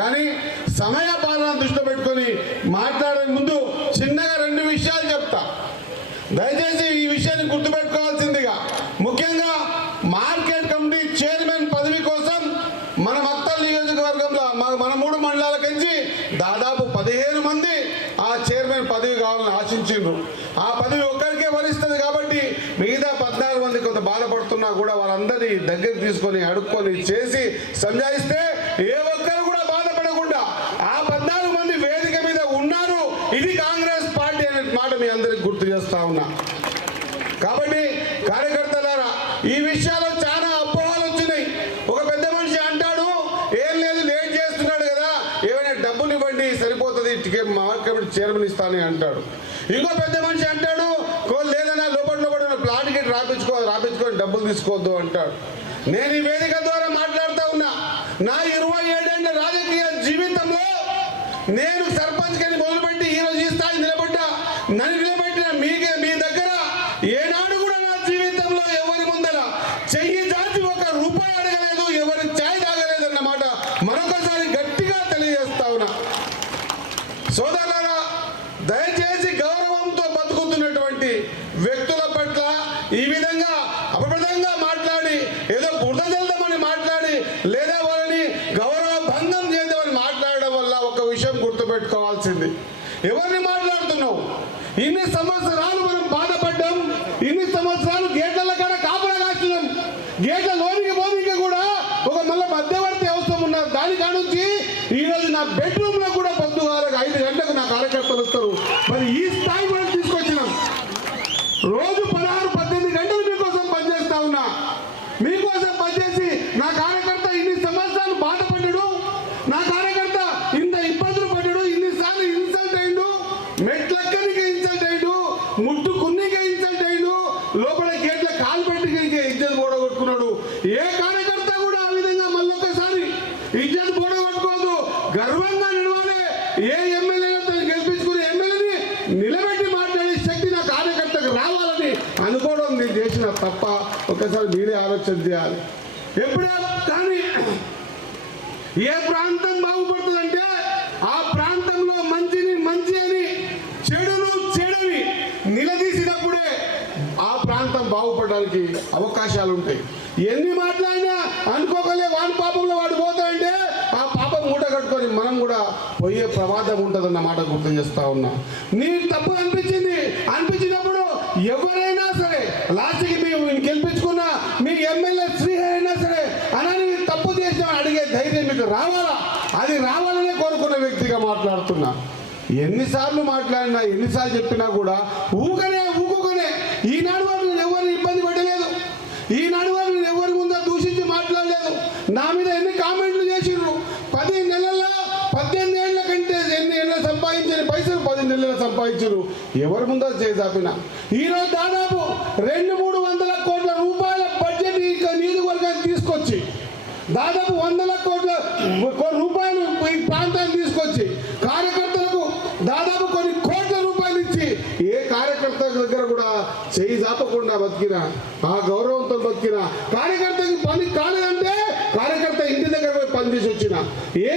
కానీ సమయ పాలన దృష్టిలో పెట్టుకొని మాట్లాడే ముందు చిన్నగా 2 విషయాలు చెప్తా. దయచేసి ఈ విషయాన్ని గుర్తుపెట్టుకోవాల్సిందిగా, ముఖ్యంగా మార్కెట్ కమిటీ చైర్మన్ పదవి కోసం మన మక్తల్ నియోజకవర్గంలో మన 3 మండలాల నుంచి దాదాపు 15 మంది ఆ చైర్మన్ పదవి కావాలని ఆశించిండ్రు. ఆ పదవి ఒక్కరికే వరిస్తుంది కాబట్టి మిగతా 14 మంది కొంత బాధపడుతున్నా కూడా వాళ్ళందరినీ దగ్గర తీసుకొని అడుక్కొని చేసి సంజాయిస్తే ఏ ఒక్కరు కూడా బాధపడకుండా ఆ 14 మంది వేదిక మీద ఉన్నారు. ఇది కాంగ్రెస్ పార్టీ అనే మాట మీ అందరికి గుర్తు చేస్తా ఉన్నా. కాబట్టి కార్యకర్తలారా, ఈ విషయాల్లో చాలా అపోహలు వచ్చినాయి. ఒక పెద్ద మనిషి అంటాడు, ఏం లేదు లేట్ చేస్తున్నాడు కదా, ఏమైనా డబ్బులు ఇవ్వండి సరిపోతుంది, టికెట్ మార్కెట్ చైర్మన్ ఇస్తానని అంటాడు. ఇంకో పెద్ద మనిషి అంటాడు, లేదన్నా లోపల ప్లాట్ టికెట్ రాపించుకొని డబ్బులు తీసుకోవద్దు అంటాడు. నేను ఈ వేదిక ద్వారా మాట్లాడుతూ ఉన్నా, నా 27 ఏళ్ల రాజకీయ జీవితంలో నేను సర్పంచ్ కి మొదలుపెట్టి ఈరోజు ఈ స్థాయి నిలబడ్డా. నన్ను నిలబెట్టిన మీ దగ్గర ఏనాడు కూడా నా జీవితంలో ఎవరి ముందర చెయ్యి దాచి 1 రూపాయి అడగలేదు, ఎవరి ఛాయ్ తాగలేదు అన్నమాట మరొకసారి గట్టిగా తెలియజేస్తా ఉన్నా. సోదరులారా, దయచేసి గౌరవంతో బతుకుతున్నటువంటి వ్యక్తుల పట్ల ఈ విధంగా అపప్రదంగా మాట్లాడి, ఏదో బురద జల్దామని మాట్లాడి, లేదా వాళ్ళని గౌరవ భంగం చేద్దామని మాట్లాడడం వల్ల ఒక విషయం గుర్తుపెట్టుకోవాల్సింది, ఎవరిని మాట్లాడుతున్నావు? ఇన్ని సంవత్సరాలు మనం బాధపడ్డాం, ఇన్ని సంవత్సరాలు గేట్ల కాడ కాపలా కాస్తున్నాం. గేట్ల లోనికి పోనీకి కూడా ఒక మళ్ళీ మధ్యవర్తి అవసరం ఉన్న దాని కానుంచి ఈరోజు నా బెడ్రూమ్ లో కూడా పొద్దుగాలకు 5 గంటలకు నా కార్యకర్తలు వస్తారు. మరి ఈ స్థాయి కూడా తీసుకొచ్చినాం. రోజు 16-18 గంటలు మీకోసం పనిచేస్తా ఉన్నా. మీకోసం పనిచేసి నా కార్యకర్త ఇన్ని సంవత్సరాలు బాధపడ్డాడు, నా కార్యకర్త ఇంత ఇబ్బందులు పడ్డాడు, ఇన్నిసార్లు ఇన్సల్ట్ అయ్యిండు, మెట్లక్కనికే ఇన్సల్ట్ అయ్యిండు, ముట్టుకున్నికే ఇన్సల్ట్ అయ్యిండు, లోపల గేట్ల కాలు పెట్టి ఇజ్జత్ పోడగొట్టుకున్నాడు. ఏ కార్యకర్త కూడా ఆ విధంగా మళ్ళొకసారి ఇజ్జత్ పోడగొట్టుకోవద్దు. గర్వంగా నిలవాలి. ఏ ఎమ్మెల్యేలతో గెలిపించుకునే ఎమ్మెల్యేని నిలబెట్టి మాట్లాడే శక్తి నా కార్యకర్తకు రావాలని అనుకోవడం నేను చేసిన తప్ప. ఒకసారి మీరే ఆలోచన చేయాలి. ఎప్పుడే కానీ ఏ ప్రాంతం బాగుపడుతుందంటే ఆ ప్రాంతంలో మంచిని మంచి అని, చెడును చెడుని నిలదీసినప్పుడే ఆ ప్రాంతం బాగుపడడానికి అవకాశాలు ఉంటాయి. ఎన్ని మాట్లాడినా అనుకోకలే వాడి పాపంలో వాడు పోతాడంటే ఆ పాపం మూట కట్టుకొని మనం కూడా పోయే ప్రమాదం ఉంటుందన్న మాట గుర్తు చేస్తా ఉన్నా. నీ తప్పు అనిపించినప్పుడు ఎవరైనా సరే, లాస్ట్కి మేము గెలిపించుకున్న మీ ఎమ్మెల్యే శ్రీహరి అయినా సరే అని తప్పు చేసిన అడిగే ధైర్యం మీకు రావాలా? అది రావాలనే కోరుకున్న వ్యక్తిగా మాట్లాడుతున్నా. ఎన్నిసార్లు మాట్లాడినా ఎన్నిసార్లు చెప్పినా కూడా ఊకనే ఈనాడు వాళ్ళు ఎవరిని ఇబ్బంది పెట్టలేదు, ఈనాడు వాళ్ళు ఎవరి ముందో దూషించి మాట్లాడలేదు. నా మీద ఎన్ని కామెంట్లు చేసిండ్రు. 18 ఏళ్ల కంటే ఎన్ని ఏళ్ళ సంపాదించిన పైసలు 10 నెలలు సంపాదించారు. ఎవరి ముందో చేసాపిన ఈరోజు దాదాపు 200-300 కోట్ల రూపాయల బడ్జెట్ ఈ నియోజకవర్గాన్ని తీసుకొచ్చి, దాదాపు 100 కోట్ల రూపాయలు ఈ ప్రాంతాన్ని తీసుకొచ్చి, కార్యకర్తలకు దాదాపు కొన్ని కోట్ల రూపాయలు ఇచ్చి, ఏ కార్యకర్త దగ్గర కూడా చేయి జాపకుండా బతికిన, ఆ గౌరవంతో బతికిన కార్యకర్తకి పని కాలేదంటే కార్యకర్త ఇంటి దగ్గర పనిచేసి వచ్చిన ఏ